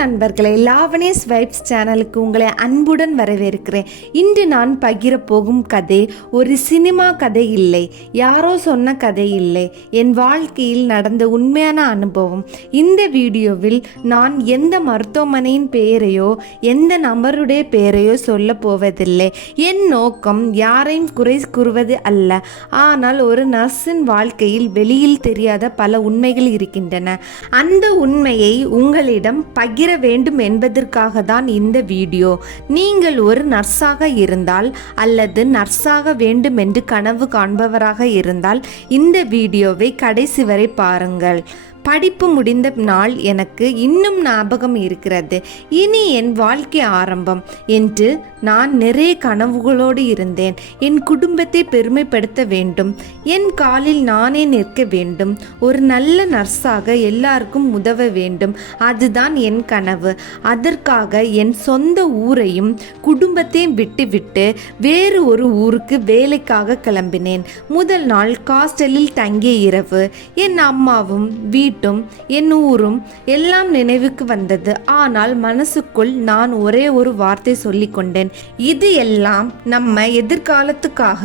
நண்பர்களே, லாவணியஸ் வைப்ஸ் சேனலுக்கு உங்களை அன்புடன் வரவேற்கிறேன். இன்று நான் பகிர போகும் கதை ஒரு சினிமா கதை இல்லை, யாரோ சொன்ன கதை இல்லை, என் வாழ்க்கையில் நடந்த உண்மையான அனுபவம். இந்த வீடியோவில் நான் எந்த மருத்துவமனையின் பெயரையோ எந்த நபருடைய பெயரையோ சொல்ல போவதில்லை. என் நோக்கம் யாரையும் குறை கூறுவது அல்ல, ஆனால் ஒரு நர்ஸின் வாழ்க்கையில் வெளியில் தெரியாத பல உண்மைகள் இருக்கின்றன. அந்த உண்மையை உங்களிடம் பகிர வேண்டும் என்பதற்காக தான் இந்த வீடியோ. நீங்கள் ஒரு நர்ஸாக இருந்தால் அல்லது நர்ஸாக வேண்டும் என்று கனவு காண்பவராக இருந்தால் இந்த வீடியோவை கடைசி வரை பாருங்கள். படிப்பு முடிந்த நாள் எனக்கு இன்னும் ஞாபகம் இருக்கிறது. இனி என் வாழ்க்கை ஆரம்பம் என்று நான் நிறைய கனவுகளோடு இருந்தேன். என் குடும்பத்தை பெருமைப்படுத்த வேண்டும், என் காலில் நானே நிற்க வேண்டும், ஒரு நல்ல நர்ஸாக எல்லாருக்கும் உதவ வேண்டும். அதுதான் என் கனவு. அதற்காக என் சொந்த ஊரையும் குடும்பத்தையும் விட்டுவிட்டு வேறு ஒரு ஊருக்கு வேலைக்காக கிளம்பினேன். முதல் நாள் ஹாஸ்டலில் தங்கிய இரவு என் அம்மாவும் என் ஊரும் எல்லாம் நினைவுக்கு வந்தது. ஆனால் மனசுக்குள் நான் ஒரே ஒரு வார்த்தை சொல்லிக் கொண்டேன், இது எல்லாம் நம்ம எதிர்காலத்துக்காக.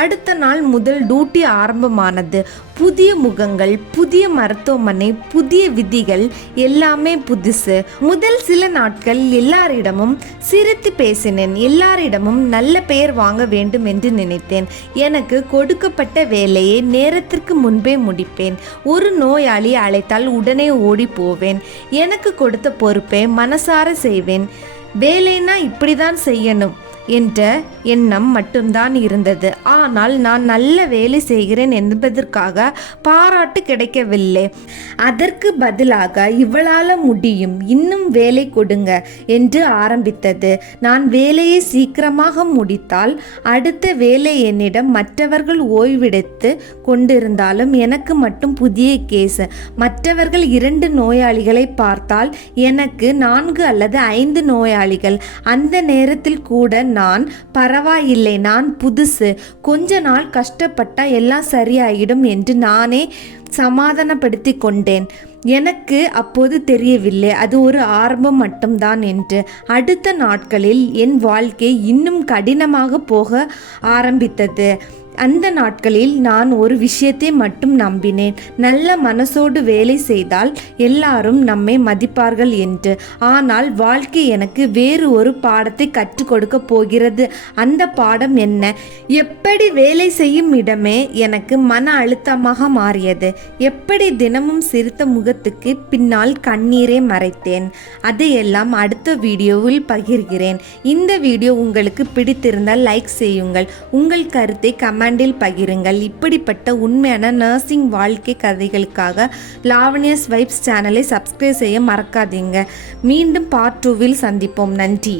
அடுத்த நாள் முதல் டியூட்டி ஆரம்பமானது. புதிய முகங்கள், புதிய மருத்துவமனை, புதிய விதிகள், எல்லாமே புதுசு. முதல் சில நாட்கள் எல்லாரிடமும் சிரித்து பேசினேன், எல்லாரிடமும் நல்ல பெயர் வாங்க வேண்டும் என்று நினைத்தேன். எனக்கு கொடுக்கப்பட்ட வேலையை நேரத்திற்கு முன்பே முடிப்பேன். ஒரு நோயாளி அழைத்தால் உடனே ஓடி போவேன். எனக்கு கொடுத்த பொறுப்பை மனசார செய்வேன். வேலைனா இப்படிதான் செய்யணும் என்ற எண்ணம் மட்டும்தான் இருந்தது. ஆனால் நான் நல்ல வேலை செய்கிறேன் என்பதற்காக பாராட்டு கிடைக்கவில்லை. அதற்கு பதிலாக இவளால முடியும், இன்னும் வேலை கொடுங்க என்று ஆரம்பித்தது. நான் வேலையை சீக்கிரமாக முடித்தால் அடுத்த வேலை என்னிடம். மற்றவர்கள் ஓய்வெடுத்து கொண்டிருந்தாலும் எனக்கு மட்டும் புதிய கேஸ். மற்றவர்கள் 2 நோயாளிகளை பார்த்தால் எனக்கு 4 அல்லது 5 நோயாளிகள். அந்த நேரத்தில் கூட நான் பரவாயில்லை, நான் புதுசு, கொஞ்ச நாள் கஷ்டப்பட்டா எல்லாம் சரியாயிடும் என்று நானே சமாதானப்படுத்தி கொண்டேன். எனக்கு அப்போது தெரியவில்லை அது ஒரு ஆரம்பம் மட்டும்தான் என்று. அடுத்த நாட்களில் என் வாழ்க்கை இன்னும் கடினமாக போக ஆரம்பித்தது. அந்த நாட்களில் நான் ஒரு விஷயத்தை மட்டும் நம்பினேன், நல்ல மனசோடு வேலை செய்தால் எல்லாரும் நம்மை மதிப்பார்கள் என்று. ஆனால் வாழ்க்கை எனக்கு வேறு ஒரு பாடத்தை கற்றுக் கொடுக்க போகிறது. அந்த பாடம் என்ன? எப்படி வேலை செய்யும் இடமே எனக்கு மன அழுத்தமாக மாறியது. எப்படி தினமும் சிரித்த முகத்துக்கு பின்னால் கண்ணீரை மறைத்தேன். அதையெல்லாம் அடுத்த வீடியோவில் பகிர்கிறேன். இந்த வீடியோ உங்களுக்கு பிடித்திருந்தால் லைக் செய்யுங்கள், உங்கள் கருத்தை கமெண்டில் பகிருங்கள். இப்படிப்பட்ட உண்மையான நர்சிங் வாழ்க்கை கதைகளுக்காக லாவணியஸ் வைப்ஸ் சேனலை சப்ஸ்கிரைப் செய்ய மறக்காதீங்க. மீண்டும் பார்ட் 2வில் சந்திப்போம். நன்றி.